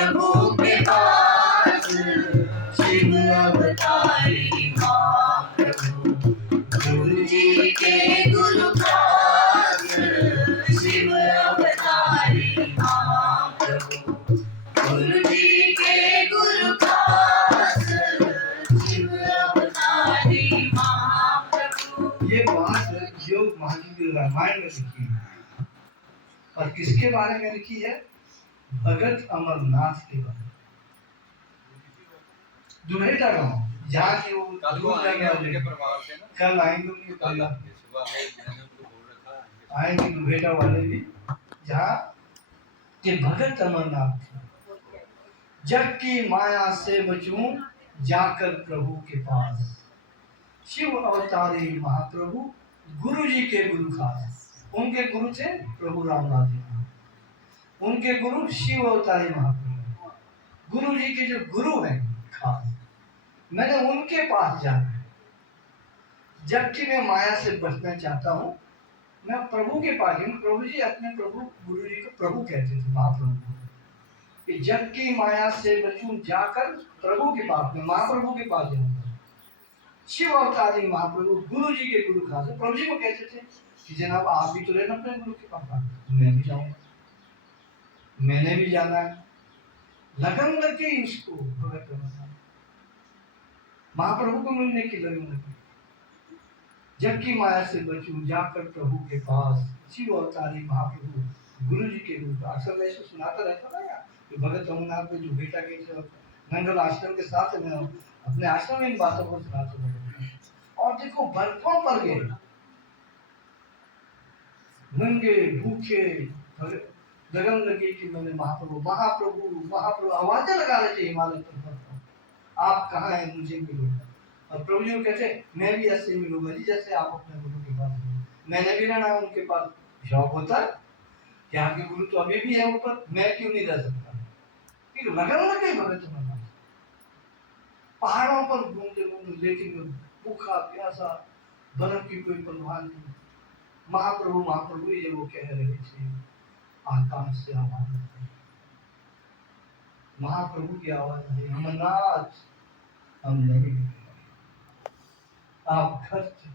प्रभु के पास शिव अवतारी महाप्रभु गुरु जी के गुरु पास शिव अवतारी महाप्रभु गुरु जी के गुरु पास शिव अवतारी महाप्रभु। ये बात योग महाजी रामायण में लिखी है और किसके बारे में लिखी है? भगत अमरनाथ के बारे में। दुहेटा गांव जहाँ के वो कल आएंगे आएंगे दुहेटा वाले भी, जहाँ के भगत अमरनाथ जग की माया से बचूं जाकर प्रभु के पास शिव अवतारी महाप्रभु गुरु जी के गुरु खास। उनके गुरु थे प्रभु रामनाथ जी, उनके गुरु शिव अवतारी महाप्रभु, गुरु जी के जो गुरु हैं खास, मैंने उनके पास जाना। जबकि मैं माया से बचना चाहता हूँ, मैं प्रभु के पास हूँ। प्रभु जी अपने प्रभु गुरु जी को प्रभु कहते थे, महाप्रभु। कि जग की माया से बचूं जाकर प्रभु के पास में, महाप्रभु के पास जाऊंगा। शिव अवतारी महाप्रभु गुरु जी के गुरु खास। प्रभु जी को कहते थे कि जनाब आप भी तो रहना अपने गुरु के पास, मैं भी जाऊंगा, मैंने भी जाना है। लगन लगी इसको भगत महाप्रभु को मिलने की लगन लगी। जग की माया से बचूं जाकर प्रभु के पास शिव अवतारी महाप्रभु गुरु जी के गुरु। अक्सर ऐसे सुनाता रहता था यार, भगत अमरनाथ में जो बेटा के नंगल आश्रम के साथ में अपने आश्रम में इन बातों को सुनाता था। और देखो बर्फों पर गए, नंगे भूखे, लगन लगी कि मैंने महाप्रभु महाप्रभु महाप्रभु आवाजें लगा रहे थे हिमालय पर, आप कहाँ हैं, मुझे मिलो। और प्रभु जी कहते मैं भी ऐसे मिलूंगा जी जैसे आप अपने गुरु के पास हैं। मैंने भी रहना उनके पास। शौक होता है यहाँ के गुरु तो अभी भी है ऊपर, मैं क्यों नहीं रह सकता। फिर लगन लगे भगत अमरनाथ पहाड़ों पर घूमते घूमते, लेकिन भूखा प्यासा, बर्फ की कोई परवाह नहीं। महाप्रभु महाप्रभु ये वो कह रहे थे, आकाश से आवाज आई, महाप्रभु की आवाज आई, अमरनाथ हम नहीं, आप घर थे।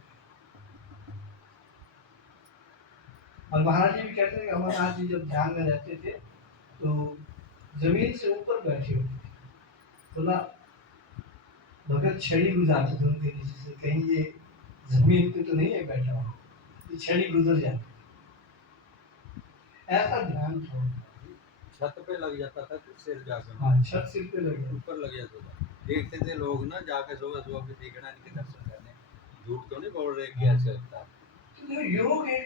और महाराज जी भी कहते हैं कि अमरनाथ जी जब ध्यान में रहते थे तो जमीन से ऊपर बैठे होते थे। बोला भगत छड़ी गुजारते थे उनके नीचे से, कहीं ये जमीन पे तो नहीं है बैठा हुआ, ये छड़ी गुजर जाती। ऐसा ध्यान था। छत पे लग जाता था तो सिर जाकर, हाँ छत सिर पे लग जाता, ऊपर लग जाता था। देखते थे लोग ना जाके सुबह सुबह भी देखना इनके दर्शन करने। झूठ तो नहीं बोल रहे कि ऐसे होता है। तो योग है,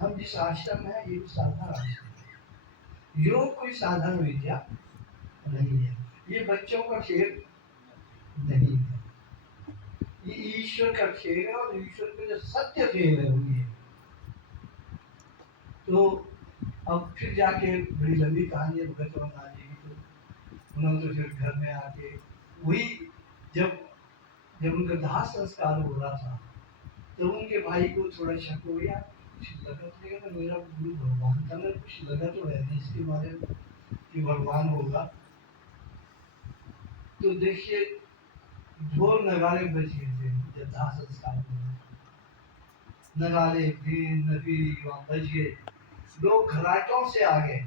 हम जिस आश्रम में है ये साधारण आश्रम है। योग कोई साधारण विद्या नहीं है, ये बच्चों का खेल नहीं है, ये ईश्वर का खेल है। और ईश्वर का जो सत्य खेल है वो ये। तो अब फिर जाके बड़ी लंबी कहानी है भगत अमरनाथ जी की। तो उन्होंने तो फिर घर में आके वही जब उनका दाह संस्कार हो रहा था तो उनके भाई को थोड़ा शक हो गया, कुछ लगा तो मेरा गुरु भगवान था, मेरा कुछ लगा तो है नहीं इसके बारे में कि भगवान होगा। तो देखिए ढोल नगाड़े बज गए थे जब दाह संस्कार हुआ, नगाड़े भीड़ नबीरी वहाँ बज गए। लोग घराटों से आ गए,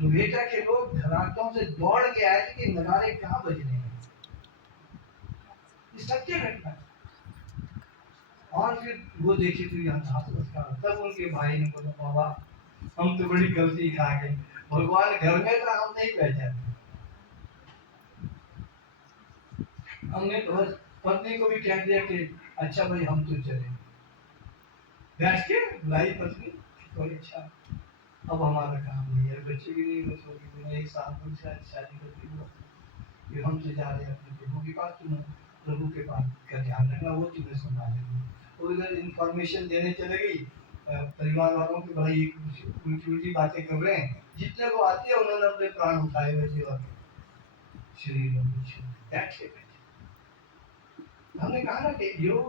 दुहेटा के लोग घराटों से दौड़ के आए थे कि नगाड़े कहाँ बज रहे हैं। सत्य घटना। और फिर वो देखे तो यहाँ दाह संस्कार। तब उनके भाई ने बोला बाबा हम तो बड़ी गलती खा गए, भगवान घर में था हम नहीं पहचाने। हमने पत्नी को भी कह दिया कि अच्छा भाई हम तो चले। बैठ के लाई पत्नी कोई अच्छा अब हमारा काम नहीं है, बच्चे भी नहीं, बस होगी मैं एक साल में शादी करती हूँ, फिर हम तो जा रहे हैं अपने प्रभु के पास। तुम प्रभु के पास का ध्यान रखना, वो तुम्हें संभालेंगे। और इधर इन्फॉर्मेशन देने चले गई परिवार वालों की, भाई उल्टी उल्टी बातें कर रहे हैं। जितने को आती है उन्होंने अपने प्राण उठाए हुए थे और शरीर में बैठे बैठे। हमने कहा ना कि योग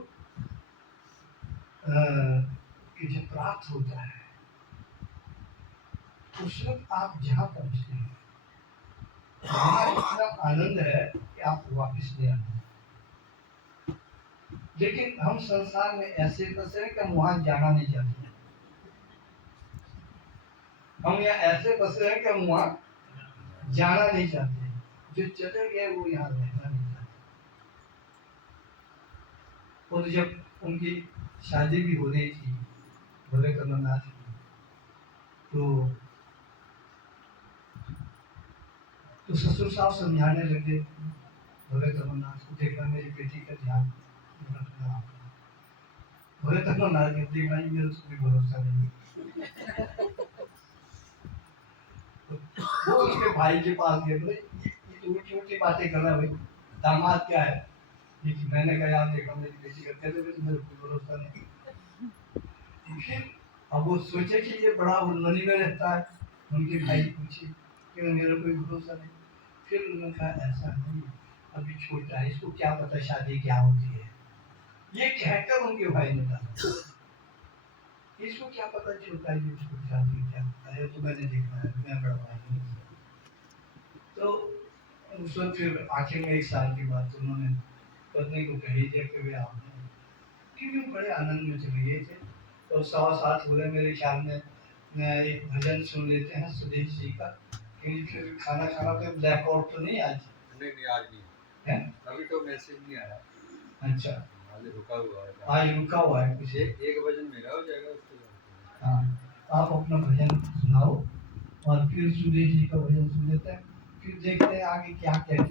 कि जब प्राप्त होता है उस वक्त आप जहाँ पहुँचते हैं वहाँ इतना आनंद है कि आप वापस नहीं आते। लेकिन हम संसार में ऐसे फंसे हैं कि हम वहाँ जाना नहीं चाहते। हम यहाँ ऐसे फंसे हैं कि हम वहाँ जाना नहीं चाहते। जो चले गए वो यहाँ रहना नहीं चाहते। और जब उनकी शादी भी हो रही थी भोले कमलनाथ की, तो ससुर साहब समझाने लगे भोले कमलनाथ को, देखना मेरी बेटी का ध्यान रखना। भोले कमलनाथ कहते हैं भाई मेरा तुम्हें भरोसा नहीं। वो उनके भाई के पास गए, बोले ये तो ऊँची ऊँची बातें कर रहा है भाई, दामाद क्या है। मैंने कहा यार देखा मेरी बेटी का, कहते मेरे को भरोसा नहीं। फिर अब वो सोचे कि ये बड़ा उन्नति में रहता है, उनके भाई पूछे कि मेरा कोई भरोसा नहीं। फिर उन्होंने कहा ऐसा नहीं, अभी छोटा है, इसको क्या पता शादी क्या होती है। ये कहकर उनके भाई ने कहा इसको क्या पता छोटा है, इसको शादी क्या होता है, तो मैंने देखा है, मैं बड़ा भाई हूँ। तो उस वक्त फिर आखिर में 1 साल के बाद उन्होंने पत्नी को कही थी कि वे आपने, क्योंकि बड़े आनंद में चले गए थे। तो 7:15 बोले मेरे ख्याल में एक भजन सुन लेते हैं सुधीर जी का, क्योंकि फिर खाना खाना तो ब्लैकआउट तो नहीं आज। नहीं आज नहीं है, अभी तो मैसेज नहीं आया। अच्छा आज रुका हुआ है। आज रुका हुआ है कुछ। एक भजन मेरा हो जाएगा उसके बाद। हाँ आप अपना भजन सुनाओ और फिर सुधीर जी का भजन सुन लेते हैं, फिर देखते हैं आगे क्या कहते हैं।